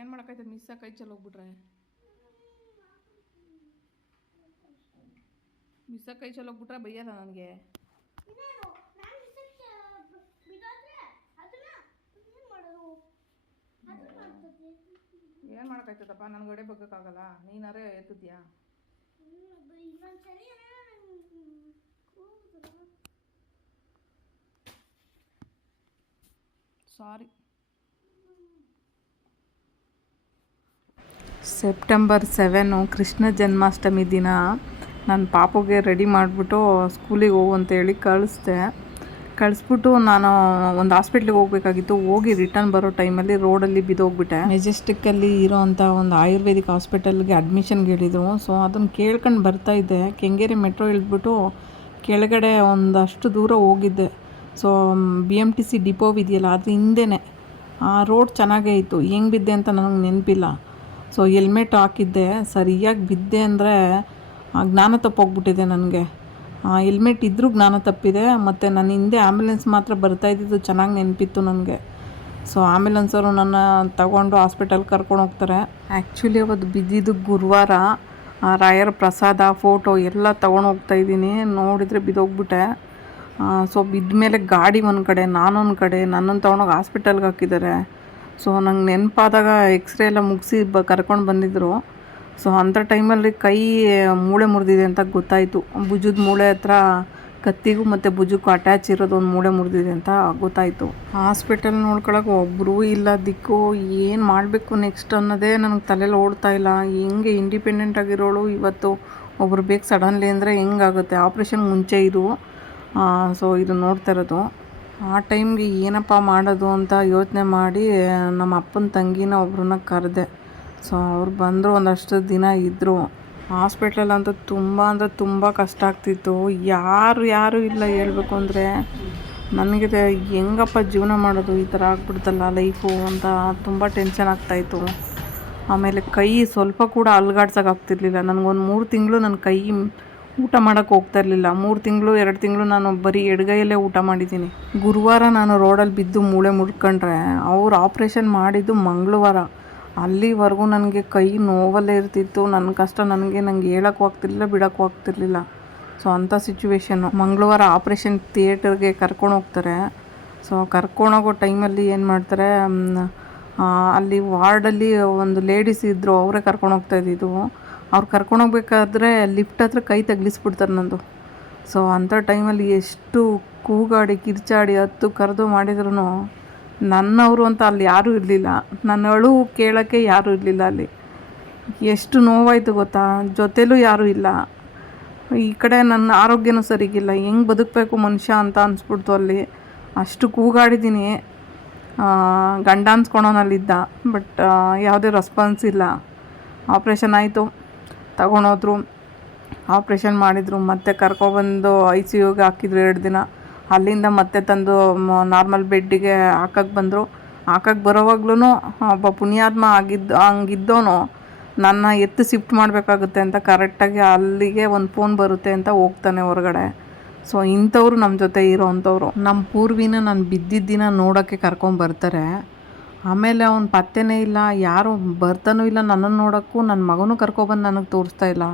ಏನು ಮಾಡೋಕ್ಕೈತೆ ಮಿಸ್ ಕೈ ಹೋಗ್ಬಿಟ್ರೆ. ಮಿಸ್ ಕೈ ಹೋಗ್ಬಿಟ್ರೆ ಬೈಯಲ್ಲ ನನಗೆ. ಏನು ಮಾಡೋಕ್ಕಾಯ್ತದಪ್ಪ ನನ್ನ ಗಡೆ ಬಗ್ಗಕ್ಕಾಗಲ್ಲ. ನೀನಾರೇ ಎತ್ತಿದ್ಯಾ ಸಾರಿ. ಸೆಪ್ಟೆಂಬರ್ ಸೆವೆನು ಕೃಷ್ಣ ಜನ್ಮಾಷ್ಟಮಿ ದಿನ. ನನ್ನ ಪಾಪುಗೆ ರೆಡಿ ಮಾಡಿಬಿಟ್ಟು ಸ್ಕೂಲಿಗೆ ಹೋಗು ಅಂತೇಳಿ ಕಳಿಸ್ದೆ. ಕಳಿಸ್ಬಿಟ್ಟು ನಾನು ಒಂದು ಹಾಸ್ಪಿಟ್ಲಿಗೆ ಹೋಗಬೇಕಾಗಿತ್ತು. ಹೋಗಿ ರಿಟರ್ನ್ ಬರೋ ಟೈಮಲ್ಲಿ ರೋಡಲ್ಲಿ ಬಿದ್ದೋಗ್ಬಿಟ್ಟೆ. ಮೆಜೆಸ್ಟಿಕ್ಕಲ್ಲಿ ಇರೋವಂಥ ಒಂದು ಆಯುರ್ವೇದಿಕ್ ಹಾಸ್ಪಿಟಲ್ಗೆ ಅಡ್ಮಿಷನ್ಗೆ ಹೇಳಿದರು ಸೊ ಅದನ್ನು ಕೇಳ್ಕೊಂಡು ಬರ್ತಾ ಇದ್ದೆ. ಕೆಂಗೇರಿ ಮೆಟ್ರೋ ಇಳಿದ್ಬಿಟ್ಟು ಕೆಳಗಡೆ ಒಂದಷ್ಟು ದೂರ ಹೋಗಿದ್ದೆ. So B M T C ಡಿಪೋವಿದೆಯಲ್ಲ ಅದು ಹಿಂದೆನೇ. ಆ ರೋಡ್ ಚೆನ್ನಾಗೇ ಇತ್ತು. ಹೆಂಗೆ ಬಿದ್ದೆ ಅಂತ ನನಗೆ ನೆನಪಿಲ್ಲ. ಸೊ ಹೆಲ್ಮೆಟ್ ಹಾಕಿದ್ದೆ. ಸರಿಯಾಗಿ ಬಿದ್ದೆ ಅಂದರೆ ಜ್ಞಾನ ತಪ್ಪೋಗ್ಬಿಟ್ಟಿದೆ ನನಗೆ. ಹೆಲ್ಮೆಟ್ ಇದ್ದರೂ ಜ್ಞಾನ ತಪ್ಪಿದೆ. ಮತ್ತು ನನ್ನ ಹಿಂದೆ ಆ್ಯಂಬುಲೆನ್ಸ್ ಮಾತ್ರ ಬರ್ತಾ ಇದ್ದಿದ್ದು ಚೆನ್ನಾಗಿ ನೆನಪಿತ್ತು ನನಗೆ. ಸೊ ಆ್ಯಂಬುಲೆನ್ಸವರು ನನ್ನ ತಗೊಂಡು ಹಾಸ್ಪಿಟಲ್ಗೆ ಕರ್ಕೊಂಡು ಹೋಗ್ತಾರೆ. ಆ್ಯಕ್ಚುಲಿ ಅವತ್ತು ಬಿದ್ದಿದ್ದು ಗುರುವಾರ. ರಾಯರ ಪ್ರಸಾದ ಫೋಟೋ ಎಲ್ಲ ತೊಗೊಂಡು ಹೋಗ್ತಾ ಇದ್ದೀನಿ. ನೋಡಿದರೆ ಬಿದ್ದೋಗ್ಬಿಟ್ಟೆ. ಸೊ ಬಿದ್ದ ಮೇಲೆ ಗಾಡಿ ಒಂದು ಕಡೆ, ನಾನೊಂದು ಕಡೆ. ನನ್ನನ್ನು ತೊಗೊಂಡೋಗಿ ಹಾಸ್ಪಿಟಲ್ಗೆ ಹಾಕಿದ್ದಾರೆ. ಸೊ ನಂಗೆ ನೆನಪಾದಾಗ ಎಕ್ಸ್ರೇ ಎಲ್ಲ ಮುಗಿಸಿ ಬ, ಕರ್ಕೊಂಡು ಬಂದಿದ್ದರು ಸೊ ಅಂಥ ಟೈಮಲ್ಲಿ ಕೈ ಮೂಳೆ ಮುರಿದಿದೆ ಅಂತ ಗೊತ್ತಾಯಿತು. ಭುಜದ ಮೂಳೆ ಹತ್ರ ಕತ್ತಿಗೂ ಮತ್ತು ಭುಜಕ್ಕೂ ಅಟ್ಯಾಚ್ ಇರೋದು ಒಂದು ಮೂಳೆ ಮುರಿದಿದೆ ಅಂತ ಗೊತ್ತಾಯಿತು. ಹಾಸ್ಪಿಟಲ್ ನೋಡ್ಕೊಳಕ್ಕೆ ಒಬ್ಬರೂ ಇಲ್ಲ, ದಿಕ್ಕು ಏನು ಮಾಡಬೇಕು ನೆಕ್ಸ್ಟ್ ಅನ್ನೋದೇ ನನಗೆ ತಲೆಯಲ್ಲಿ ಓಡ್ತಾ ಇಲ್ಲ. ಹೆಂಗೆ ಇಂಡಿಪೆಂಡೆಂಟ್ ಆಗಿರೋಳು ಇವತ್ತು? ಒಬ್ರು ಬೇಕು ಸಡನ್ಲಿ ಅಂದರೆ ಹೆಂಗಾಗುತ್ತೆ ಆಪ್ರೇಷನ್ ಮುಂಚೆ ಇದು. ಸೊ ಇದು ನೋಡ್ತಾ ಇರೋದು. ಆ ಟೈಮ್ಗೆ ಏನಪ್ಪ ಮಾಡೋದು ಅಂತ ಯೋಚನೆ ಮಾಡಿ ನಮ್ಮ ಅಪ್ಪನ ತಂಗಿನ ಒಬ್ಬರನ್ನ ಕರೆದೆ. ಸೊ ಅವ್ರು ಬಂದರು, ಒಂದಷ್ಟು ದಿನ ಇದ್ದರು ಹಾಸ್ಪಿಟ್ಲಲ್ಲಂತೂ ತುಂಬ ಅಂದರೆ ತುಂಬ ಕಷ್ಟ ಆಗ್ತಿತ್ತು. ಯಾರು ಯಾರು ಇಲ್ಲ ಹೇಳಬೇಕು ಅಂದರೆ ನನಗೆ ಹೆಂಗಪ್ಪ ಜೀವನ ಮಾಡೋದು ಈ ಥರ ಆಗ್ಬಿಡ್ತಲ್ಲ ಲೈಫು ಅಂತ ತುಂಬ ಟೆನ್ಷನ್ ಆಗ್ತಾಯಿತ್ತು ಆಮೇಲೆ ಕೈ ಸ್ವಲ್ಪ ಕೂಡ ಅಲ್ಗಾಡ್ಸೋಕ್ಕಾಗ್ತಿರ್ಲಿಲ್ಲ ನನಗೊಂದು ಮೂರು ತಿಂಗಳು ನನ್ನ ಕೈ ಊಟ ಮಾಡೋಕ್ಕೆ ಹೋಗ್ತಾ ಇರಲಿಲ್ಲ. ಮೂರು ತಿಂಗಳು, ಎರಡು ತಿಂಗಳು ನಾನು ಬರೀ ಎಡಗೈಯಲ್ಲೇ ಊಟ ಮಾಡಿದ್ದೀನಿ. ಗುರುವಾರ ನಾನು ರೋಡಲ್ಲಿ ಬಿದ್ದು ಮೂಳೆ ಮುಡ್ಕೊಂಡ್ರೆ ಅವ್ರು ಆಪ್ರೇಷನ್ ಮಾಡಿದ್ದು ಮಂಗಳವಾರ. ಅಲ್ಲಿವರೆಗೂ ನನಗೆ ಕೈ ನೋವಲ್ಲೇ ಇರ್ತಿತ್ತು. ನನ್ನ ಕಷ್ಟ ನನಗೆ ನಂಗೆ ಹೇಳೋಕ್ಕೂ ಆಗ್ತಿರ್ಲಿಲ್ಲ ಬಿಡೋಕ್ಕೂ ಆಗ್ತಿರ್ಲಿಲ್ಲ ಸೊ ಅಂಥ ಸಿಚುವೇಶನ್ನು ಮಂಗಳವಾರ ಆಪ್ರೇಷನ್ ಥಿಯೇಟರ್ಗೆ ಕರ್ಕೊಂಡು ಹೋಗ್ತಾರೆ. ಸೊ ಕರ್ಕೊಂಡೋಗೋ ಟೈಮಲ್ಲಿ ಏನು ಮಾಡ್ತಾರೆ ಅಲ್ಲಿ ವಾರ್ಡಲ್ಲಿ ಒಂದು ಲೇಡೀಸ್ ಇದ್ದರು ಅವರೇ ಕರ್ಕೊಂಡು ಹೋಗ್ತಾ ಅವ್ರು ಕರ್ಕೊಂಡೋಗ್ಬೇಕಾದ್ರೆ ಲಿಫ್ಟ್ ಹತ್ರ ಕೈ ತಗ್ಲಿಸ್ಬಿಡ್ತಾರೆ ನಂದು. ಸೊ ಅಂಥ ಟೈಮಲ್ಲಿ ಎಷ್ಟು ಕೂಗಾಡಿ, ಕಿರ್ಚಾಡಿ, ಹತ್ತು ಕರೆದು ಮಾಡಿದ್ರು ನನ್ನವರು ಅಂತ ಅಲ್ಲಿ ಯಾರೂ ಇರಲಿಲ್ಲ. ನನ್ನ ಅಳು ಕೇಳೋಕ್ಕೆ ಯಾರೂ ಇರಲಿಲ್ಲ ಅಲ್ಲಿ. ಎಷ್ಟು ನೋವಾಯಿತು ಗೊತ್ತಾ? ಜೊತೆಲೂ ಯಾರೂ ಇಲ್ಲ. ಈ ಕಡೆ ನನ್ನ ಆರೋಗ್ಯನೂ ಸರಿಗಿಲ್ಲ. ಹೆಂಗೆ ಬದುಕಬೇಕು ಮನುಷ್ಯ ಅಂತ ಅನಿಸ್ಬಿಡ್ತು ಅಲ್ಲಿ. ಅಷ್ಟು ಕೂಗಾಡಿದ್ದೀನಿ. ಗಂಡ ಅನ್ಸ್ಕೊಳೋನಲ್ಲಿದ್ದ ಬಟ್ ಯಾವುದೇ ರೆಸ್ಪಾನ್ಸ್ ಇಲ್ಲ. ಆಪ್ರೇಷನ್ ಆಯಿತು. ತಗೊಂಡೋದ್ರು ಆಪ್ರೇಷನ್ ಮಾಡಿದರು, ಮತ್ತೆ ಕರ್ಕೊಬಂದು ಐ ಸಿ ಯುಗೆ ಹಾಕಿದ್ರು ಎರಡು ದಿನ. ಅಲ್ಲಿಂದ ಮತ್ತೆ ತಂದು ನಾರ್ಮಲ್ ಬೆಡ್ಡಿಗೆ ಹಾಕಕ್ಕೆ ಬಂದರು. ಹಾಕಕ್ಕೆ ಬರೋವಾಗ್ಲೂ ಒಬ್ಬ ಪುಣ್ಯಾತ್ಮ ಆಗಿದ್ದು ಹಂಗಿದ್ದೋನು ನನ್ನ ಎತ್ತು ಶಿಫ್ಟ್ ಮಾಡಬೇಕಾಗುತ್ತೆ ಅಂತ ಕರೆಕ್ಟಾಗಿ ಅಲ್ಲಿಗೆ ಒಂದು ಫೋನ್ ಬರುತ್ತೆ ಅಂತ ಹೋಗ್ತಾನೆ ಹೊರಗಡೆ. ಸೊ ಇಂಥವ್ರು ನಮ್ಮ ಜೊತೆ ಇರೋ ಅಂಥವ್ರು ನಮ್ಮ ಪೂರ್ವಿನ ನಾನು ಬಿದ್ದಿದ್ದಿನ ನೋಡೋಕ್ಕೆ ಕರ್ಕೊಂಬರ್ತಾರೆ. ಆಮೇಲೆ ಅವ್ನು ಪತ್ತೆನೇ ಇಲ್ಲ, ಯಾರು ಬರ್ತಾನೂ ಇಲ್ಲ ನನ್ನನ್ನು ನೋಡೋಕ್ಕೂ ನನ್ನ ಮಗನೂ ಕರ್ಕೊಬಂದು ನನಗೆ ತೋರಿಸ್ತಾ ಇಲ್ಲ.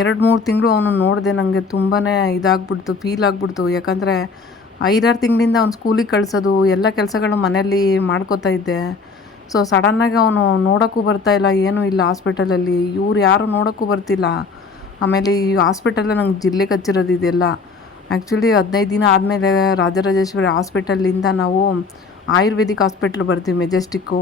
ಎರಡು ಮೂರು ತಿಂಗಳು ಅವನು ನೋಡಿದೆ ನನಗೆ ತುಂಬಾ ಇದಾಗ್ಬಿಡ್ತು ಫೀಲ್ ಆಗಿಬಿಡ್ತು. ಯಾಕಂದರೆ ಐದಾರು ತಿಂಗಳಿಂದ ಅವ್ನು ಸ್ಕೂಲಿಗೆ ಕಳಿಸೋದು, ಎಲ್ಲ ಕೆಲಸಗಳು ಮನೆಯಲ್ಲಿ ಮಾಡ್ಕೋತಾ ಇದ್ದೆ. ಸೊ ಸಡನ್ನಾಗಿ ಅವನು ನೋಡೋಕ್ಕೂ ಬರ್ತಾ ಇಲ್ಲ, ಏನೂ ಇಲ್ಲ ಹಾಸ್ಪಿಟಲಲ್ಲಿ. ಇವ್ರು ಯಾರು ನೋಡೋಕ್ಕೂ ಬರ್ತಿಲ್ಲ. ಆಮೇಲೆ ಈ ಹಾಸ್ಪಿಟಲೇ ನಂಗೆ ಜಿಲ್ಲೆ ಕಚ್ಚಿರೋದು ಇದೆಲ್ಲ. ಆ್ಯಕ್ಚುಲಿ ಹದಿನೈದು ದಿನ ಆದಮೇಲೆ ರಾಜರಾಜೇಶ್ವರಿ ಹಾಸ್ಪಿಟಲಿಂದ ನಾವು ಆಯುರ್ವೇದಿಕ್ ಹಾಸ್ಪಿಟ್ಲ್ ಬರ್ತೀವಿ ಮೆಜೆಸ್ಟಿಕ್ಕು.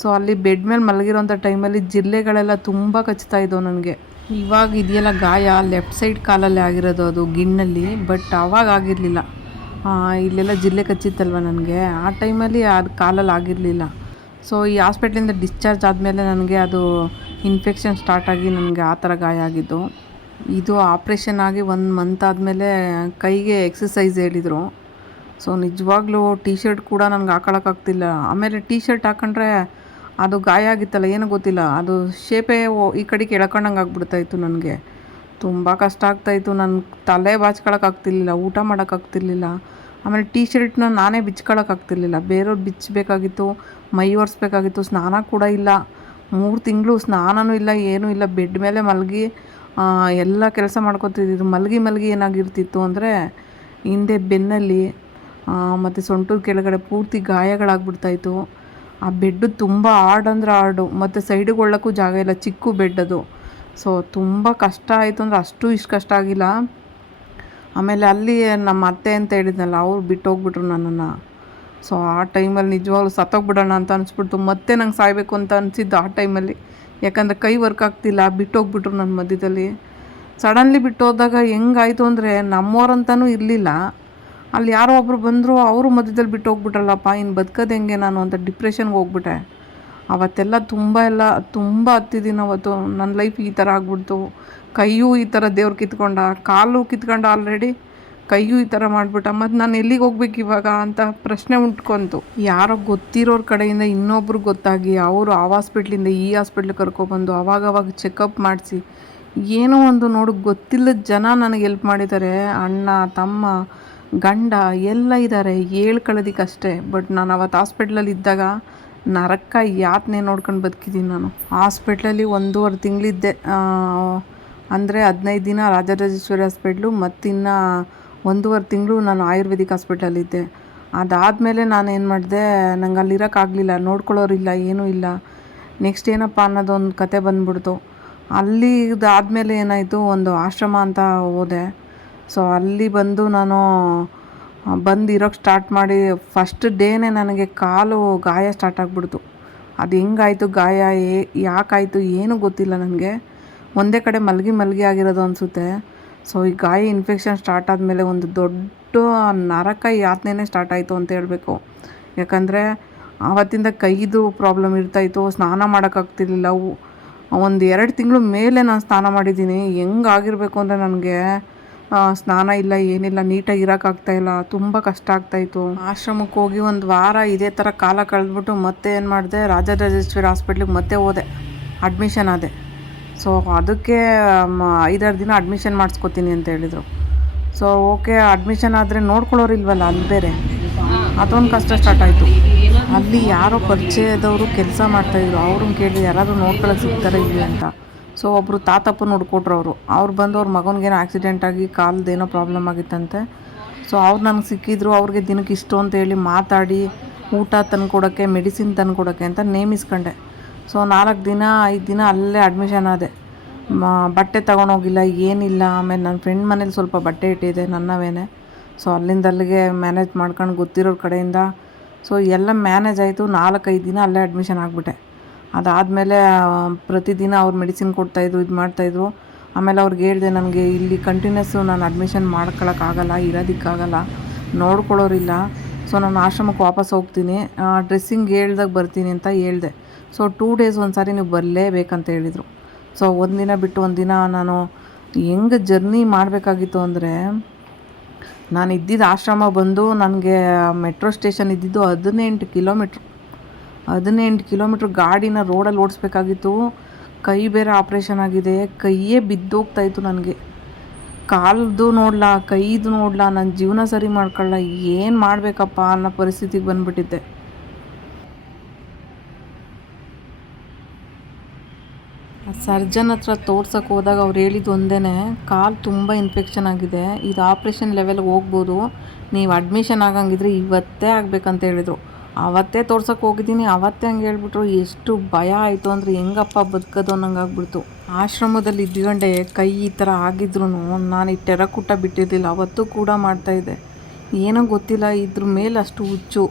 ಸೊ ಅಲ್ಲಿ ಬೆಡ್ ಮೇಲೆ ಮಲಗಿರೋಂಥ ಟೈಮಲ್ಲಿ ಜಿಲ್ಲೆಗಳೆಲ್ಲ ತುಂಬ ಕಚ್ತಾ ಇದ್ದವು ನನಗೆ. ಇವಾಗ ಇದೆಯಲ್ಲ ಗಾಯ, ಲೆಫ್ಟ್ ಸೈಡ್ ಕಾಲಲ್ಲಿ ಆಗಿರೋದು ಅದು ಗಿಣ್ಣಲ್ಲಿ, ಬಟ್ ಅವಾಗ ಆಗಿರಲಿಲ್ಲ. ಇಲ್ಲೆಲ್ಲ ಜಿಲ್ಲೆ ಕಚ್ಚಿತ್ತಲ್ವ ನನಗೆ? ಆ ಟೈಮಲ್ಲಿ ಅದು ಕಾಲಲ್ಲಿ ಆಗಿರಲಿಲ್ಲ. ಸೊ ಈ ಹಾಸ್ಪಿಟ್ಲಿಂದ ಡಿಸ್ಚಾರ್ಜ್ ಆದಮೇಲೆ ನನಗೆ ಅದು ಇನ್ಫೆಕ್ಷನ್ ಸ್ಟಾರ್ಟ್ ಆಗಿ ನನಗೆ ಆ ಥರ ಗಾಯ ಆಗಿದ್ದು. ಇದು ಆಪ್ರೇಷನ್ ಆಗಿ ಒಂದು ಮಂತ್ ಆದಮೇಲೆ ಕೈಗೆ ಎಕ್ಸಸೈಸ್ ಹೇಳಿದರು. ಸೊ ನಿಜವಾಗ್ಲೂ ಟೀ ಶರ್ಟ್ ಕೂಡ ನನಗೆ ಹಾಕೊಳಕ್ಕಾಗ್ತಿಲ್ಲ ಆಮೇಲೆ ಟೀ ಶರ್ಟ್ ಹಾಕೊಂಡ್ರೆ ಅದು ಗಾಯ ಆಗಿತ್ತಲ್ಲ, ಏನೂ ಗೊತ್ತಿಲ್ಲ. ಅದು ಶೇಪೇ ಈ ಕಡೆಗೆ ಎಳ್ಕೊಂಡಂಗೆ ಆಗ್ಬಿಡ್ತಾಯಿತ್ತು ನನಗೆ. ತುಂಬ ಕಷ್ಟ ಆಗ್ತಾಯಿತ್ತು ನನ್ನ ತಲೆ ಬಾಚ್ಕೊಳಕ್ಕಾಗ್ತಿರ್ಲಿಲ್ಲ ಊಟ ಮಾಡೋಕ್ಕಾಗ್ತಿರ್ಲಿಲ್ಲ ಆಮೇಲೆ ಟೀ ಶರ್ಟ್ನ ನಾನೇ ಬಿಚ್ಕೊಳಕ್ಕಾಗ್ತಿರ್ಲಿಲ್ಲ ಬೇರೆಯವ್ರು ಬಿಚ್ಚಬೇಕಾಗಿತ್ತು ಮೈ ಒರೆಸ್ಬೇಕಾಗಿತ್ತು, ಸ್ನಾನ ಕೂಡ ಇಲ್ಲ. ಮೂರು ತಿಂಗಳು ಸ್ನಾನನೂ ಇಲ್ಲ, ಏನೂ ಇಲ್ಲ. ಬೆಡ್ ಮೇಲೆ ಮಲಗಿ ಎಲ್ಲ ಕೆಲಸ ಮಾಡ್ಕೊತಿದ್ದಿದ್ದು. ಮಲಗಿ ಮಲಗಿ ಏನಾಗಿರ್ತಿತ್ತು ಅಂದರೆ ಹಿಂದೆ ಬೆನ್ನಲ್ಲಿ ಮತ್ತು ಸೊಂಟದ ಕೆಳಗಡೆ ಪೂರ್ತಿ ಗಾಯಗಳಾಗ್ಬಿಡ್ತಾಯಿತ್ತು. ಆ ಬೆಡ್ಡು ತುಂಬ ಹಾರ್ಡ್ ಅಂದ್ರೆ ಹಾರ್ಡು ಮತ್ತು ಸೈಡಿಗೆ ಒಳ್ಳಕ್ಕೂ ಜಾಗ ಇಲ್ಲ, ಚಿಕ್ಕ ಬೆಡ್ ಅದು. ಸೊ ತುಂಬ ಕಷ್ಟ ಆಯಿತು ಅಂದರೆ ಅಷ್ಟು ಇಷ್ಟು ಕಷ್ಟ ಆಗಿಲ್ಲ. ಆಮೇಲೆ ಅಲ್ಲಿ ನಮ್ಮ ಅತ್ತೆ ಅಂತ ಹೇಳಿದ್ನಲ್ಲ, ಅವ್ರು ಬಿಟ್ಟು ಹೋಗ್ಬಿಟ್ರು ನನ್ನನ್ನು. ಸೊ ಆ ಟೈಮಲ್ಲಿ ನಿಜವಾಗ್ಲೂ ಸತ್ತೋಗ್ಬಿಡೋಣ ಅಂತ ಅನಿಸ್ಬಿಡ್ತು. ಮತ್ತೆ ನಂಗೆ ಸಾಯಬೇಕು ಅಂತ ಅನಿಸಿದ್ದು ಆ ಟೈಮಲ್ಲಿ ಯಾಕಂದರೆ ಕೈ ವರ್ಕ್ ಆಗ್ತಿಲ್ಲ, ಬಿಟ್ಟು ಹೋಗ್ಬಿಟ್ರು ನನ್ನ ಮಧ್ಯದಲ್ಲಿ. ಸಡನ್ಲಿ ಬಿಟ್ಟು ಹೋದಾಗ ಹೆಂಗಾಯಿತು ಅಂದರೆ ನಮ್ಮೋರಂತನೂ ಇರಲಿಲ್ಲ. ಅಲ್ಲಿ ಯಾರೋ ಒಬ್ಬರು ಬಂದರು, ಅವರು ಮಧ್ಯದಲ್ಲಿ ಬಿಟ್ಟು ಹೋಗ್ಬಿಟ್ರಲ್ಲಪ್ಪ ಇನ್ನು ಬದುಕೋದು ಹೆಂಗೆ ನಾನು ಅಂತ ಡಿಪ್ರೆಷನ್ಗೆ ಹೋಗ್ಬಿಟ್ಟೆ. ಅವತ್ತೆಲ್ಲ ತುಂಬ ಎಲ್ಲ, ತುಂಬ ಹತ್ತಿದ್ದೀನಿ ಅವತ್ತು ನನ್ನ ಲೈಫ್ ಈ ಥರ ಆಗ್ಬಿಡ್ತು. ಕೈಯೂ ಈ ಥರ ದೇವ್ರು ಕಿತ್ಕೊಂಡ, ಕಾಲು ಕಿತ್ಕೊಂಡ ಆಲ್ರೆಡಿ ಕೈಯೂ ಈ ಥರ ಮಾಡಿಬಿಟ್ಟ. ಮತ್ತು ನಾನು ಎಲ್ಲಿಗೆ ಹೋಗ್ಬೇಕು ಇವಾಗ ಅಂತ ಪ್ರಶ್ನೆ ಉಂಟ್ಕೊಂತು. ಯಾರೋ ಗೊತ್ತಿರೋರ ಕಡೆಯಿಂದ ಇನ್ನೊಬ್ರು ಗೊತ್ತಾಗಿ ಅವರು ಆ ಹಾಸ್ಪಿಟ್ಲಿಂದ ಈ ಹಾಸ್ಪಿಟ್ಲಿಗೆ ಕರ್ಕೊಬಂದು ಅವಾಗವಾಗ ಚೆಕಪ್ ಮಾಡಿಸಿ. ಏನೋ ಒಂದು ನೋಡು, ಗೊತ್ತಿಲ್ಲದ ಜನ ನನಗೆ ಹೆಲ್ಪ್ ಮಾಡಿದ್ದಾರೆ. ಅಣ್ಣ, ತಮ್ಮ ಗಂಡ ಎಲ್ಲ ಇದ್ದಾರೆ ಹೇಳ್ಕೊಳ್ಳೋದಕ್ಕೆ ಅಷ್ಟೇ ಬಟ್ ನಾನು ಅವತ್ತು ಹಾಸ್ಪಿಟ್ಲಲ್ಲಿ ಇದ್ದಾಗ ನರಕ ಯಾತನೆ ನೋಡ್ಕೊಂಡು ಬದುಕಿದ್ದೀನಿ ನಾನು. ಹಾಸ್ಪಿಟ್ಲಲ್ಲಿ ಒಂದೂವರೆ ತಿಂಗಳಿದ್ದೆ. ಅಂದರೆ ಹದಿನೈದು ದಿನ ರಾಜರಾಜೇಶ್ವರಿ ಹಾಸ್ಪಿಟ್ಲು, ಮತ್ತಿನ್ನು ಒಂದೂವರೆ ತಿಂಗಳು ನಾನು ಆಯುರ್ವೇದಿಕ್ ಹಾಸ್ಪಿಟ್ಲಲ್ಲಿದ್ದೆ ಅದಾದಮೇಲೆ ನಾನು ಏನು ಮಾಡಿದೆ, ನಂಗೆ ಅಲ್ಲಿರೋಕ್ಕಾಗಲಿಲ್ಲ ನೋಡ್ಕೊಳ್ಳೋರಿಲ್ಲ ಏನೂ ಇಲ್ಲ. ನೆಕ್ಸ್ಟ್ ಏನಪ್ಪ ಅನ್ನೋದೊಂದು ಕತೆ ಬಂದ್ಬಿಡ್ತು. ಅಲ್ಲಿ ಇದಾದಮೇಲೆ ಏನಾಯಿತು, ಒಂದು ಆಶ್ರಮ ಅಂತ ಹೋದೆ. ಸೊ ಅಲ್ಲಿ ಬಂದು ನಾನು ಬಂದು ಇರೋಕ್ಕೆ ಸ್ಟಾರ್ಟ್ ಮಾಡಿ ಫಸ್ಟ್ ಡೇನೇ ನನಗೆ ಕಾಲು ಗಾಯ ಸ್ಟಾರ್ಟ್ ಆಗಿಬಿಡ್ತು. ಅದು ಹೆಂಗಾಯಿತು ಗಾಯ, ಏ, ಯಾಕಾಯಿತು ಏನೂ ಗೊತ್ತಿಲ್ಲ ನನಗೆ. ಒಂದೇ ಕಡೆ ಮಲಗಿ ಮಲಗಿ ಆಗಿರೋದು ಅನಿಸುತ್ತೆ. ಸೊ ಈ ಗಾಯ ಇನ್ಫೆಕ್ಷನ್ ಸ್ಟಾರ್ಟ್ ಆದಮೇಲೆ ಒಂದು ದೊಡ್ಡ ನರಕ ಯಾತನೆ ಸ್ಟಾರ್ಟ್ ಆಯಿತು ಅಂತ ಹೇಳಬೇಕು. ಯಾಕಂದರೆ ಆವತ್ತಿಂದ ಕೈದು ಪ್ರಾಬ್ಲಮ್ ಇರ್ತಾಯಿತ್ತು ಸ್ನಾನ ಮಾಡೋಕ್ಕಾಗ್ತಿರ್ಲಿಲ್ಲ ಒಂದು ಎರಡು ತಿಂಗಳು ಮೇಲೆ ನಾನು ಸ್ನಾನ ಮಾಡಿದ್ದೀನಿ ಹೆಂಗಾಗಿರ್ಬೇಕು ಅಂದರೆ ನನಗೆ? ಸ್ನಾನ ಇಲ್ಲ, ಏನಿಲ್ಲ, ನೀಟಾಗಿ ಇರೋಕ್ಕಾಗ್ತಾಯಿಲ್ಲ ತುಂಬ ಕಷ್ಟ ಆಗ್ತಾಯಿತ್ತು ಆಶ್ರಮಕ್ಕೆ ಹೋಗಿ ಒಂದು ವಾರ ಇದೇ ಥರ ಕಾಲ ಕಳೆದ್ಬಿಟ್ಟು ಮತ್ತೆ ಏನು ಮಾಡಿದೆ, ರಾಜರಾಜೇಶ್ವರಿ ಹಾಸ್ಪಿಟ್ಲಿಗೆ ಮತ್ತೆ ಹೋದೆ. ಅಡ್ಮಿಷನ್ ಆದೆ. ಸೊ ಅದಕ್ಕೆ ಐದಾರು ದಿನ ಅಡ್ಮಿಷನ್ ಮಾಡಿಸ್ಕೊತೀನಿ ಅಂತ ಹೇಳಿದರು. ಸೊ ಓಕೆ ಅಡ್ಮಿಷನ್ ಆದರೆ ನೋಡ್ಕೊಳ್ಳೋರಿಲ್ವಲ್ಲ ಅಲ್ಲಿ ಬೇರೆ. ಅದೊಂದು ಕಷ್ಟ ಸ್ಟಾರ್ಟ್ ಆಯಿತು. ಅಲ್ಲಿ ಯಾರೋ ಪರಿಚಯದವರು ಕೆಲಸ ಮಾಡ್ತಾಯಿದ್ರು ಅವ್ರನ್ನ ಕೇಳಿ ಯಾರಾದರೂ ನೋಡ್ಕೊಳ್ಳೋಕೆ ಸಿಗ್ತಾರೆ ಇಲ್ಲಿ ಅಂತ. ಸೊ ಒಬ್ಬರು ತಾತಪ್ಪ ನೋಡ್ಕೊಟ್ರು ಅವರು ಅವ್ರು ಬಂದು ಅವ್ರ ಮಗನಿಗೇನೋ ಆಕ್ಸಿಡೆಂಟ್ ಆಗಿ ಕಾಲ್ದೇನೋ ಪ್ರಾಬ್ಲಮ್ ಆಗಿತ್ತಂತೆ. ಸೊ ಅವ್ರು ನನಗೆ ಸಿಕ್ಕಿದ್ರು, ಅವ್ರಿಗೆ ದಿನಕ್ಕೆ ಇಷ್ಟು ಅಂತ ಹೇಳಿ ಮಾತಾಡಿ, ಊಟ ತಂದ್ಕೊಡೋಕ್ಕೆ ಮೆಡಿಸಿನ್ ತಂದ್ಕೊಡೋಕ್ಕೆ ಅಂತ ನೇಮಿಸ್ಕೊಂಡೆ. ಸೊ ನಾಲ್ಕು ದಿನ, ಐದು ದಿನ ಅಲ್ಲೇ ಅಡ್ಮಿಷನ್ ಆದೆ. ಬಟ್ಟೆ ತಗೊಂಡೋಗಿಲ್ಲ, ಏನಿಲ್ಲ. ಆಮೇಲೆ ನನ್ನ ಫ್ರೆಂಡ್ ಮನೇಲಿ ಸ್ವಲ್ಪ ಬಟ್ಟೆ ಇಟ್ಟಿದೆ ನನ್ನವೇನೆ. ಸೊ ಅಲ್ಲಿಂದ ಅಲ್ಲಿಗೆ ಮ್ಯಾನೇಜ್ ಮಾಡ್ಕೊಂಡು ಗೊತ್ತಿರೋರ ಕಡೆಯಿಂದ. ಸೊ ಎಲ್ಲ ಮ್ಯಾನೇಜ್ ಆಯಿತು. ನಾಲ್ಕೈದು ದಿನ ಅಲ್ಲೇ ಅಡ್ಮಿಷನ್ ಆಗಿಬಿಟ್ಟೆ. ಅದಾದಮೇಲೆ ಪ್ರತಿದಿನ ಅವ್ರು ಮೆಡಿಸಿನ್ ಕೊಡ್ತಾಯಿದ್ರು ಇದು ಮಾಡ್ತಾಯಿದ್ರು ಆಮೇಲೆ ಅವ್ರಿಗೆ ಹೇಳಿದೆ ನನಗೆ, ಇಲ್ಲಿ ಕಂಟಿನ್ಯೂಸ್ಸು ನಾನು ಅಡ್ಮಿಷನ್ ಮಾಡ್ಕೊಳಕ್ಕಾಗಲ್ಲ ಇರೋದಕ್ಕಾಗಲ್ಲ ನೋಡ್ಕೊಳ್ಳೋರಿಲ್ಲ ಸೊ ನಾನು ಆಶ್ರಮಕ್ಕೆ ವಾಪಸ್ ಹೋಗ್ತೀನಿ. ಡ್ರೆಸ್ಸಿಂಗ್ ಹೇಳ್ದಾಗ ಬರ್ತೀನಿ ಅಂತ ಹೇಳಿದೆ. ಸೊ ಟೂ ಡೇಸ್ ಒಂದು ಸಾರಿ ನೀವು ಬರಲೇಬೇಕಂತ ಹೇಳಿದರು. ಸೊ ಒಂದಿನ ಬಿಟ್ಟು ಒಂದಿನ ನಾನು ಹೆಂಗೆ ಜರ್ನಿ ಮಾಡಬೇಕಾಗಿತ್ತು ಅಂದರೆ, ನಾನು ಇದ್ದಿದ್ದು ಆಶ್ರಮ ಬಂದು ನನಗೆ ಮೆಟ್ರೋ ಸ್ಟೇಷನ್ ಇದ್ದಿದ್ದು ಹದಿನೆಂಟು ಕಿಲೋಮೀಟ್ರ್ ಹದಿನೆಂಟು ಕಿಲೋಮೀಟ್ರ್ ಗಾಡಿನ ರೋಡಲ್ಲಿ ಓಡಿಸ್ಬೇಕಾಗಿತ್ತು. ಕೈ ಬೇರೆ ಆಪ್ರೇಷನ್ ಆಗಿದೆ. ಕೈಯೇ ಬಿದ್ದೋಗ್ತಾಯಿತ್ತು ನನಗೆ. ಕಾಲ್ದು ನೋಡ್ಲಾ, ಕೈದು ನೋಡ್ಲಾ, ನನ್ನ ಜೀವನ ಸರಿ ಮಾಡ್ಕೊಳ್ಳ, ಏನು ಮಾಡಬೇಕಪ್ಪ ಅನ್ನೋ ಪರಿಸ್ಥಿತಿಗೆ ಬಂದ್ಬಿಟ್ಟಿದ್ದೆ. ಸರ್ಜನ್ ಹತ್ರ ತೋರ್ಸಕ್ಕೆ ಹೋದಾಗ ಅವ್ರು ಹೇಳಿದ್ದು ಒಂದೇ ಕಾಲು ತುಂಬ ಇನ್ಫೆಕ್ಷನ್ ಆಗಿದೆ. ಇದು ಆಪ್ರೇಷನ್ ಲೆವೆಲ್ಗೆ ಹೋಗ್ಬೋದು. ನೀವು ಅಡ್ಮಿಷನ್ ಆಗಂಗಿದ್ರೆ ಇವತ್ತೇ ಆಗಬೇಕಂತ ಹೇಳಿದರು. ಅವತ್ತೇ ತೋರ್ಸಕ್ಕೆ ಹೋಗಿದ್ದೀನಿ. ಅವತ್ತೇ ಹಂಗೆ ಹೇಳ್ಬಿಟ್ರು. ಎಷ್ಟು ಭಯ ಆಯಿತು ಅಂದರೆ ಹೆಂಗಪ್ಪ ಬದುಕೋದು ಅನ್ನಂಗೆ ಆಗ್ಬಿಡ್ತು. ಆಶ್ರಮದಲ್ಲಿ ಇದ್ಕೊಂಡೆ ಕೈ ಈ ಥರ ಆಗಿದ್ರು ನಾನು ಈ ಟೆರಕೂಟ ಬಿಟ್ಟಿರಲಿಲ್ಲ. ಅವತ್ತು ಕೂಡ ಮಾಡ್ತಾಯಿದ್ದೆ ಏನೋ ಗೊತ್ತಿಲ್ಲ, ಇದ್ರ ಮೇಲೆ ಅಷ್ಟು ಹುಚ್ಚು.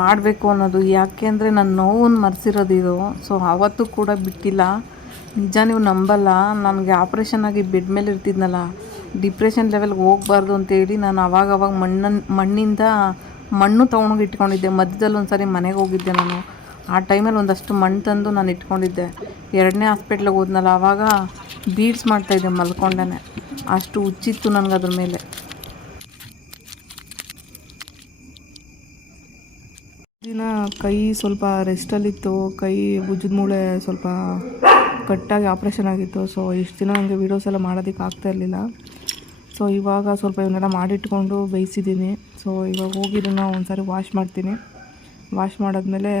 ಮಾಡಬೇಕು ಅನ್ನೋದು. ಯಾಕೆ ಅಂದರೆ ನನ್ನ ನೋವನ್ನು ಮರೆಸಿರೋದಿದು ಸೊ ಅವತ್ತು ಕೂಡ ಬಿಟ್ಟಿಲ್ಲ. ನಿಜ ನೀವು ನಂಬಲ್ಲ. ನನಗೆ ಆಪ್ರೇಷನ್ ಆಗಿ ಬೆಡ್ ಮೇಲೆ ಇರ್ತಿದ್ನಲ್ಲ. ಡಿಪ್ರೆಷನ್ ಲೆವೆಲ್ಗೆ ಹೋಗ್ಬಾರ್ದು ಅಂತೇಳಿ ನಾನು ಅವಾಗವಾಗ ಅವಾಗ ಮಣ್ಣನ್ನು ಮಣ್ಣಿಂದ ಮಣ್ಣು ತೊಗೊಂಡೋಗಿ ಇಟ್ಕೊಂಡಿದ್ದೆ. ಮಧ್ಯದಲ್ಲಿ ಒಂದು ಸಾರಿ ಮನೆಗೆ ಹೋಗಿದ್ದೆ ನಾನು. ಆ ಟೈಮಲ್ಲಿ ಒಂದಷ್ಟು ಮಣ್ಣು ತಂದು ನಾನು ಇಟ್ಕೊಂಡಿದ್ದೆ. ಎರಡನೇ ಹಾಸ್ಪಿಟ್ಲಿಗೆ ಹೋದ್ನಲ್ಲ ಆವಾಗ ಬೀಡ್ಸ್ ಮಾಡ್ತಾಯಿದ್ದೆ ಮಲ್ಕೊಂಡೇ ಅಷ್ಟು ಹುಚ್ಚಿತ್ತು ನನಗೆ ಅದ್ರ ಮೇಲೆ. ದಿನ ಕೈ ಸ್ವಲ್ಪ ರೆಸ್ಟಲ್ಲಿತ್ತು ಕೈ ಭುಜದ ಮೂಳೆ ಸ್ವಲ್ಪ ಕಟ್ಟಾಗಿ ಆಪ್ರೇಷನ್ ಆಗಿತ್ತು. ಸೊ ಇಷ್ಟು ದಿನ ನನಗೆ ವೀಡಿಯೋಸ್ ಎಲ್ಲ ಮಾಡೋದಕ್ಕೆ ಆಗ್ತಾ ಇರಲಿಲ್ಲ. ಸೊ ಇವಾಗ ಸ್ವಲ್ಪ ಇವನ್ನೆಲ್ಲ ಮಾಡಿಟ್ಕೊಂಡು ಬೇಯಿಸಿದ್ದೀನಿ. ಸೊ ಇವಾಗ ಹೋಗಿ ಇದನ್ನು ಒಂದು ಸಾರಿ ವಾಶ್ ಮಾಡ್ತೀನಿ. ವಾಶ್ ಮಾಡಾದ್ಮೇಲೆ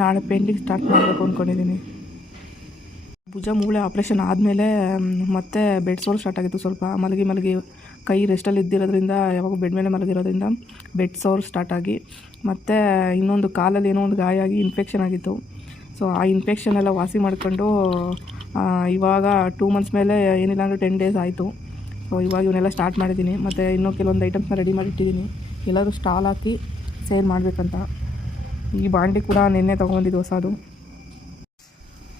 ನಾಳೆ ಪೇಂಟಿಂಗ್ ಸ್ಟಾರ್ಟ್ ಮಾಡಬೇಕು ಅಂದ್ಕೊಂಡಿದ್ದೀನಿ ಭುಜ ಮೂಳೆ ಆಪ್ರೇಷನ್ ಆದಮೇಲೆ ಮತ್ತೆ ಬೆಡ್ ಸೋಲ್ ಸ್ಟಾರ್ಟ್ ಆಗಿತ್ತು ಸ್ವಲ್ಪ. ಮಲಗಿ ಮಲಗಿ ಕೈ ರೆಸ್ಟಲ್ಲಿ ಇದ್ದಿರೋದ್ರಿಂದ, ಯಾವಾಗ ಬೆಡ್ ಮೇಲೆ ಮಲಗಿರೋದ್ರಿಂದ ಬೆಡ್ ಸೋರ್ ಸ್ಟಾರ್ಟ್ ಆಗಿ, ಮತ್ತು ಇನ್ನೊಂದು ಕಾಲಲ್ಲಿ ಏನೋ ಒಂದು ಗಾಯ ಆಗಿ ಇನ್ಫೆಕ್ಷನ್ ಆಗಿತ್ತು. ಸೊ ಆ ಇನ್ಫೆಕ್ಷನ್ ಎಲ್ಲ ವಾಸಿ ಮಾಡಿಕೊಂಡು ಇವಾಗ ಟೂ ಮಂತ್ಸ್ ಮೇಲೆ ಏನಿಲ್ಲ ಅಂದರೆ ಟೆನ್ ಡೇಸ್ ಆಯಿತು. ಸೊ ಇವಾಗ ಇವನ್ನೆಲ್ಲ ಸ್ಟಾರ್ಟ್ ಮಾಡಿದ್ದೀನಿ. ಮತ್ತು ಇನ್ನೂ ಕೆಲವೊಂದು ಐಟಮ್ಸ್ನ ರೆಡಿ ಮಾಡಿಟ್ಟಿದ್ದೀನಿ. ಎಲ್ಲರೂ ಸ್ಟಾಲ್ ಹಾಕಿ ಸೇಲ್ ಮಾಡಬೇಕಂತ. ಈ ಬಾಂಡಿ ಕೂಡ ನಿನ್ನೆ ತೊಗೊಂಡಿದ್ದು ಹೊಸದು.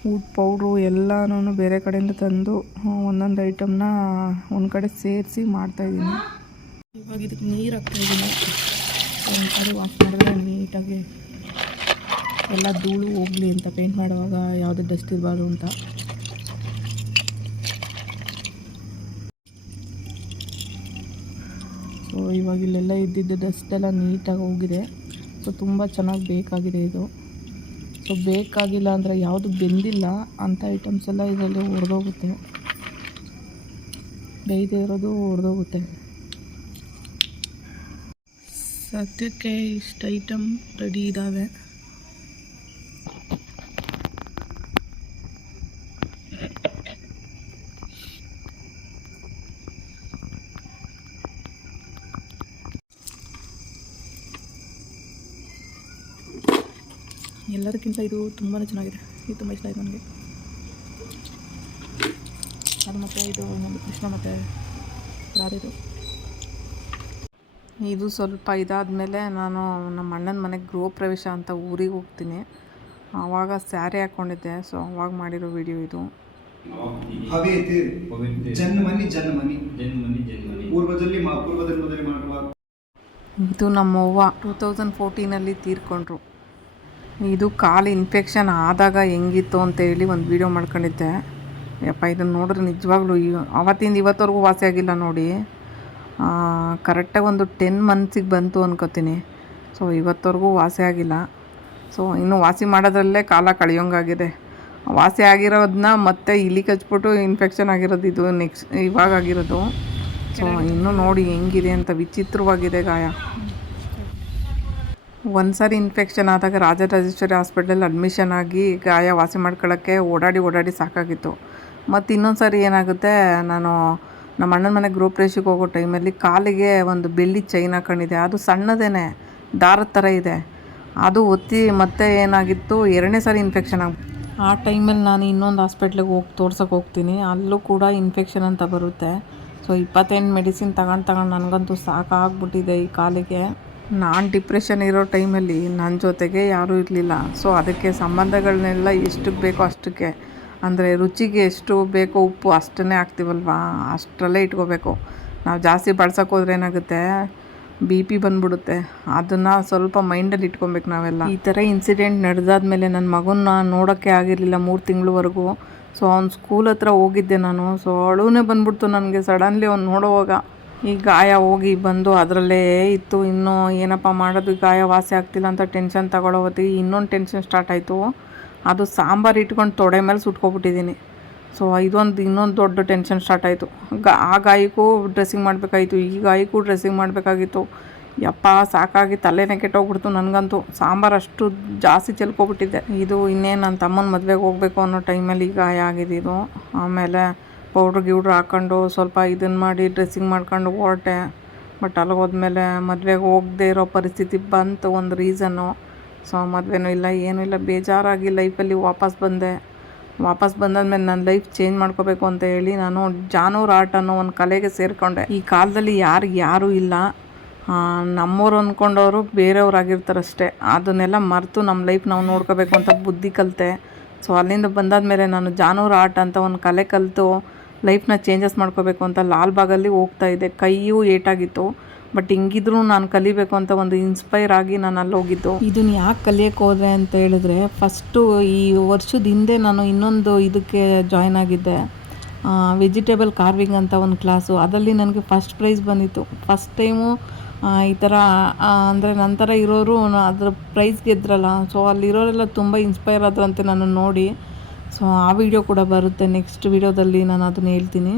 ವುಡ್ ಪೌಡ್ರು ಎಲ್ಲನೂ ಬೇರೆ ಕಡೆಯಿಂದ ತಂದು ಒಂದೊಂದು ಐಟಮ್ನ ಒಂದು ಕಡೆ ಸೇರಿಸಿ ಮಾಡ್ತಾಯಿದ್ದೀನಿ ಇವಾಗ ಇದಕ್ಕೆ ನೀರು ಹಾಕ್ತಾಯಿದ್ದೀನಿ ಒಂದು ಕಡೆ ವಾಶ್ ಮಾಡಿದ್ರೆ ನೀಟಾಗಿ ಎಲ್ಲ ಧೂಳು ಹೋಗಲಿ ಅಂತ ಪೇಂಟ್ ಮಾಡುವಾಗ ಯಾವುದೇ ಡಸ್ಟ್ ಇರಬಾರ್ದು ಅಂತ. ಇವಾಗ ಇಲ್ಲೆಲ್ಲ ಇದ್ದಿದ್ದ ಡಸ್ಟ್ ಎಲ್ಲ ನೀಟಾಗಿ ಹೋಗಿದೆ. ಸೊ ತುಂಬ ಚೆನ್ನಾಗಿ ಬೇಕಾಗಿದೆ ಇದು. ಸೊ ಬೇಕಾಗಿಲ್ಲ ಅಂದರೆ ಯಾವುದು ಬೆಂದಿಲ್ಲ. ಅಂಥ ಐಟಮ್ಸ್ ಎಲ್ಲ ಇದರಲ್ಲಿ ಒಡೆದೋಗುತ್ತೆ ಬೇಯ್ದೇ ಇರೋದು ಒಡೆದೋಗುತ್ತೆ ಸದ್ಯಕ್ಕೆ ಇಷ್ಟು ಐಟಮ್ ರೆಡಿ ಇದ್ದಾವೆ ಎಲ್ಲದಕ್ಕಿಂತ ಇದು ತುಂಬಾ ಚೆನ್ನಾಗಿದೆ. ಇದು ತುಂಬ ಇಷ್ಟ ಆಯಿತು ನನಗೆ. ಅದು ಮತ್ತು ಇದು ನಮ್ಮ ಕೃಷ್ಣ ಮತ್ತು ರಾಧೆದು ಇದು. ಸ್ವಲ್ಪ ಇದಾದಮೇಲೆ ನಾನು ನಮ್ಮ ಅಣ್ಣನ ಮನೆಗೆ ಗೃಹ ಪ್ರವೇಶ ಅಂತ ಊರಿಗೆ ಹೋಗ್ತೀನಿ. ಆವಾಗ ಸ್ಯಾರಿ ಹಾಕ್ಕೊಂಡಿದ್ದೆ ಸೊ ಅವಾಗ ಮಾಡಿರೋ ವಿಡಿಯೋ ಇದು. ಹವೇತ್ ಹವೇತ್. ಜನ್ಮನಿ ಜನ್ಮನಿ. ಜನ್ಮನಿ ಜನ್ಮನಿ. ಪೂರ್ವದಲ್ಲಿ ಮಾ ಪೂರ್ವದಲ್ಲಿ ಮೊದಲೇ ಮಾಡುವ ಇದು ನಮ್ಮವ್ವ. ಟೂ ತೌಸಂಡ್ ಫೋರ್ಟೀನಲ್ಲಿ ತೀರ್ಕೊಂಡ್ರು. ಇದು ಕಾಲು ಇನ್ಫೆಕ್ಷನ್ ಆದಾಗ ಹೆಂಗಿತ್ತು ಅಂತ ಹೇಳಿ ಒಂದು ವೀಡಿಯೋ ಮಾಡ್ಕೊಂಡಿದ್ದೆ. ಯಪ್ಪ ಇದನ್ನು ನೋಡಿದ್ರೆ ನಿಜವಾಗ್ಲೂ ಅವತ್ತಿಂದ ಇವತ್ತವರೆಗೂ ವಾಸಿ ಆಗಿಲ್ಲ ನೋಡಿ. ಕರೆಕ್ಟಾಗಿ ಒಂದು ಟೆನ್ ಮಂತ್ಸಿಗೆ ಬಂತು ಅನ್ಕೋತೀನಿ. ಸೊ ಇವತ್ತವರೆಗೂ ವಾಸಿ ಆಗಿಲ್ಲ. ಸೊ ಇನ್ನು ವಾಸಿ ಮಾಡೋದ್ರಲ್ಲೇ ಕಾಲ ಕಳೆಯೋಂಗಾಗಿದೆ. ವಾಸಿ ಆಗಿರೋದನ್ನ ಮತ್ತೆ ಇಲಿ ಕಚ್ಬಿಟ್ಟು ಇನ್ಫೆಕ್ಷನ್ ಆಗಿರೋದು ಇದು ನೆಕ್ಸ್ಟ್ ಇವಾಗ ಆಗಿರೋದು. ಸೊ ಇನ್ನೂ ನೋಡಿ ಹೆಂಗಿದೆ ಅಂತ ವಿಚಿತ್ರವಾಗಿದೆ ಗಾಯ. ಒಂದು ಸಾರಿ ಇನ್ಫೆಕ್ಷನ್ ಆದಾಗ ರಾಜರಾಜೇಶ್ವರಿ ಹಾಸ್ಪಿಟ್ಲಲ್ಲಿ ಅಡ್ಮಿಷನ್ ಆಗಿ ಗಾಯ ವಾಸಿ ಮಾಡ್ಕೊಳ್ಳೋಕ್ಕೆ ಓಡಾಡಿ ಓಡಾಡಿ ಸಾಕಾಗಿತ್ತು. ಮತ್ತು ಇನ್ನೊಂದು ಸಾರಿ ಏನಾಗುತ್ತೆ, ನಾನು ನಮ್ಮ ಅಣ್ಣನ ಮನೆ ಗ್ರೂಪ್ ರೇಷಿಗೆ ಹೋಗೋ ಟೈಮಲ್ಲಿ ಕಾಲಿಗೆ ಒಂದು ಬೆಳ್ಳಿ ಚೈನ್ ಹಾಕೊಂಡಿದೆ. ಅದು ಸಣ್ಣದೇನೆ ದಾರದ ಥರ ಇದೆ. ಅದು ಒತ್ತಿ ಮತ್ತೆ ಏನಾಗಿತ್ತು, ಎರಡನೇ ಸಾರಿ ಇನ್ಫೆಕ್ಷನ್ ಆಗಿ ಆ ಟೈಮಲ್ಲಿ ನಾನು ಇನ್ನೊಂದು ಹಾಸ್ಪಿಟ್ಲಿಗೆ ಹೋಗಿ ತೋರ್ಸೋಕೆ ಹೋಗ್ತೀನಿ. ಅಲ್ಲೂ ಕೂಡ ಇನ್ಫೆಕ್ಷನ್ ಅಂತ ಬರುತ್ತೆ. ಸೊ ಇಪ್ಪತ್ತೆಂಟು ಮೆಡಿಸಿನ್ ತಗೊಂಡು ತಗೊಂಡು ನನಗಂತೂ ಸಾಕಾಗ್ಬಿಟ್ಟಿದೆ ಈ ಕಾಲಿಗೆ. ನಾನು ಡಿಪ್ರೆಷನ್ ಇರೋ ಟೈಮಲ್ಲಿ ನನ್ನ ಜೊತೆಗೆ ಯಾರೂ ಇರಲಿಲ್ಲ. ಸೊ ಅದಕ್ಕೆ ಸಂಬಂಧಗಳನ್ನೆಲ್ಲ ಎಷ್ಟಕ್ಕೆ ಬೇಕೋ ಅಷ್ಟಕ್ಕೆ. ಅಂದರೆ ರುಚಿಗೆ ಎಷ್ಟು ಬೇಕೋ ಉಪ್ಪು ಅಷ್ಟನ್ನೇ ಹಾಕ್ತೀವಲ್ವಾ? ಅಷ್ಟರಲ್ಲೇ ಇಟ್ಕೋಬೇಕು. ನಾವು ಜಾಸ್ತಿ ಬಳ್ಸೋಕೆ ಏನಾಗುತ್ತೆ? ಬಿ ಪಿ ಬಂದ್ಬಿಡುತ್ತೆ. ಅದನ್ನು ಸ್ವಲ್ಪ ಮೈಂಡಲ್ಲಿ ಇಟ್ಕೊಬೇಕು ನಾವೆಲ್ಲ. ಈ ಥರ ಇನ್ಸಿಡೆಂಟ್ ನಡೆದಾದ್ಮೇಲೆ ನನ್ನ ಮಗನ್ನ ನೋಡೋಕ್ಕೆ ಆಗಿರಲಿಲ್ಲ ಮೂರು ತಿಂಗಳವರೆಗೂ. ಸೊ ಅವ್ನು ಸ್ಕೂಲ್ ಹತ್ರ ಹೋಗಿದ್ದೆ ನಾನು. ಸೊ ಅಳುನೇ ಬಂದ್ಬಿಡ್ತು ನನಗೆ. ಸಡನ್ಲಿ ಅವ್ನು ನೋಡೋವಾಗ ಈ ಗಾಯ ಹೋಗಿ ಬಂದು ಅದರಲ್ಲೇ ಇತ್ತು. ಇನ್ನೂ ಏನಪ್ಪ ಮಾಡೋದು? ಗಾಯ ವಾಸಿ ಆಗ್ತಿಲ್ಲ ಅಂತ ಟೆನ್ಷನ್ ತಗೊಳ್ಳೋ ಹೊತ್ತಿಗೆ ಇನ್ನೊಂದು ಟೆನ್ಷನ್ ಸ್ಟಾರ್ಟ್ ಆಯಿತು. ಅದು ಸಾಂಬಾರು ಇಟ್ಕೊಂಡು ತೊಡೆ ಮೇಲೆ ಸುಟ್ಕೊಬಿಟ್ಟಿದ್ದೀನಿ. ಸೊ ಇದೊಂದು ಇನ್ನೊಂದು ದೊಡ್ಡ ಟೆನ್ಷನ್ ಸ್ಟಾರ್ಟ್ ಆಯಿತು. ಗಾ, ಆ ಗಾಯಕ್ಕೂ ಡ್ರೆಸ್ಸಿಂಗ್ ಮಾಡಬೇಕಾಯಿತು. ಈ ಗಾಯಕ್ಕೂ ಡ್ರೆಸ್ಸಿಂಗ್ ಮಾಡಬೇಕಾಗಿತ್ತು. ಯಪ್ಪ, ಸಾಕಾಗಿ ತಲೆನೇ ಕೆಟ್ಟೋಗ್ಬಿಡ್ತು ನನಗಂತೂ. ಸಾಂಬಾರು ಅಷ್ಟು ಜಾಸ್ತಿ ಚೆಲ್ಕೊಬಿಟ್ಟಿದ್ದೆ. ಇದು ಇನ್ನೇನು ನನ್ನ ತಮ್ಮನ ಮದುವೆಗೆ ಹೋಗಬೇಕು ಅನ್ನೋ ಟೈಮಲ್ಲಿ ಈ ಗಾಯ ಆಗಿದೆ ಇದು ಆಮೇಲೆ ಪೌಡ್ರ್ ಗಿವ್ಡ್ರ್ ಹಾಕ್ಕೊಂಡು ಸ್ವಲ್ಪ ಇದನ್ನು ಮಾಡಿ ಡ್ರೆಸ್ಸಿಂಗ್ ಮಾಡ್ಕೊಂಡು ಹೊರಟೆ. ಬಟ್ ಅಲ್ಲಿಗೆ ಹೋದ್ಮೇಲೆ ಮದುವೆಗೆ ಹೋಗದೆ ಇರೋ ಪರಿಸ್ಥಿತಿ ಬಂತು ಒಂದು ರೀಸನ್ನು ಸೊ ಮದುವೆನೂ ಇಲ್ಲ, ಏನೂ ಇಲ್ಲ, ಬೇಜಾರಾಗಿ ಲೈಫಲ್ಲಿ ವಾಪಸ್ ಬಂದೆ. ವಾಪಸ್ ಬಂದಾದ್ಮೇಲೆ ನನ್ನ ಲೈಫ್ ಚೇಂಜ್ ಮಾಡ್ಕೋಬೇಕು ಅಂತ ಹೇಳಿ ನಾನು ಜಾನೂರ್ ಆರ್ಟ್ ಅನ್ನೋ ಒಂದು ಕಲೆಗೆ ಸೇರಿಕೊಂಡೆ. ಈ ಕಾಲದಲ್ಲಿ ಯಾರು ಯಾರೂ ಇಲ್ಲ. ನಮ್ಮವರು ಅಂದ್ಕೊಂಡವರು ಬೇರೆಯವ್ರು ಆಗಿರ್ತಾರಷ್ಟೇ ಅದನ್ನೆಲ್ಲ ಮರೆತು ನಮ್ಮ ಲೈಫ್ ನಾವು ನೋಡ್ಕೋಬೇಕು ಅಂತ ಬುದ್ಧಿ ಕಲಿತೆ. ಸೊ ಅಲ್ಲಿಂದ ಬಂದಾದ ಮೇಲೆ ನಾನು ಜಾನೂರ್ ಆರ್ಟ್ ಅಂತ ಒಂದು ಕಲೆ ಕಲಿತು. ಲೈಫ್ನ ಚೇಂಜಸ್ ಮಾಡ್ಕೋಬೇಕು ಅಂತ ಲಾಲ್ಬಾಗಲ್ಲಿ ಹೋಗ್ತಾ ಇದ್ದೆ ಕೈಯೂ ಏಟಾಗಿತ್ತು. ಬಟ್ ಹಿಂಗಿದ್ರು ನಾನು ಕಲಿಬೇಕು ಅಂತ ಒಂದು ಇನ್ಸ್ಪೈರ್ ಆಗಿ ನಾನು ಅಲ್ಲಿ ಹೋಗಿದ್ದು. ಇದನ್ನ ಯಾಕೆ ಕಲಿಯಕ್ಕೆ ಹೋದೆ ಅಂತ ಹೇಳಿದ್ರೆ ಫಸ್ಟು ಈ ವರ್ಷದ ಹಿಂದೆ ನಾನು ಇನ್ನೊಂದು ಇದಕ್ಕೆ ಜಾಯ್ನ್ ಆಗಿದ್ದೆ. ವೆಜಿಟೇಬಲ್ ಕಾರ್ವಿಂಗ್ ಅಂತ ಒಂದು ಕ್ಲಾಸು ಅದರಲ್ಲಿ ನನಗೆ ಫಸ್ಟ್ ಪ್ರೈಸ್ ಬಂದಿತ್ತು. ಫಸ್ಟ್ ಟೈಮು ಈ ಥರ ಅಂದರೆ ನಂತರ ಇರೋರು ಅದ್ರ ಪ್ರೈಸ್ ಗೆದ್ರಲ್ಲ. ಸೊ ಅಲ್ಲಿರೋರೆಲ್ಲ ತುಂಬ ಇನ್ಸ್ಪೈರ್ ಆದ್ರಂತೆ ನಾನು ನೋಡಿ. ಸೊ ಆ ವಿಡಿಯೋ ಕೂಡ ಬರುತ್ತೆ. ನೆಕ್ಸ್ಟ್ ವಿಡಿಯೋದಲ್ಲಿ ನಾನು ಅದನ್ನ ಹೇಳ್ತೀನಿ.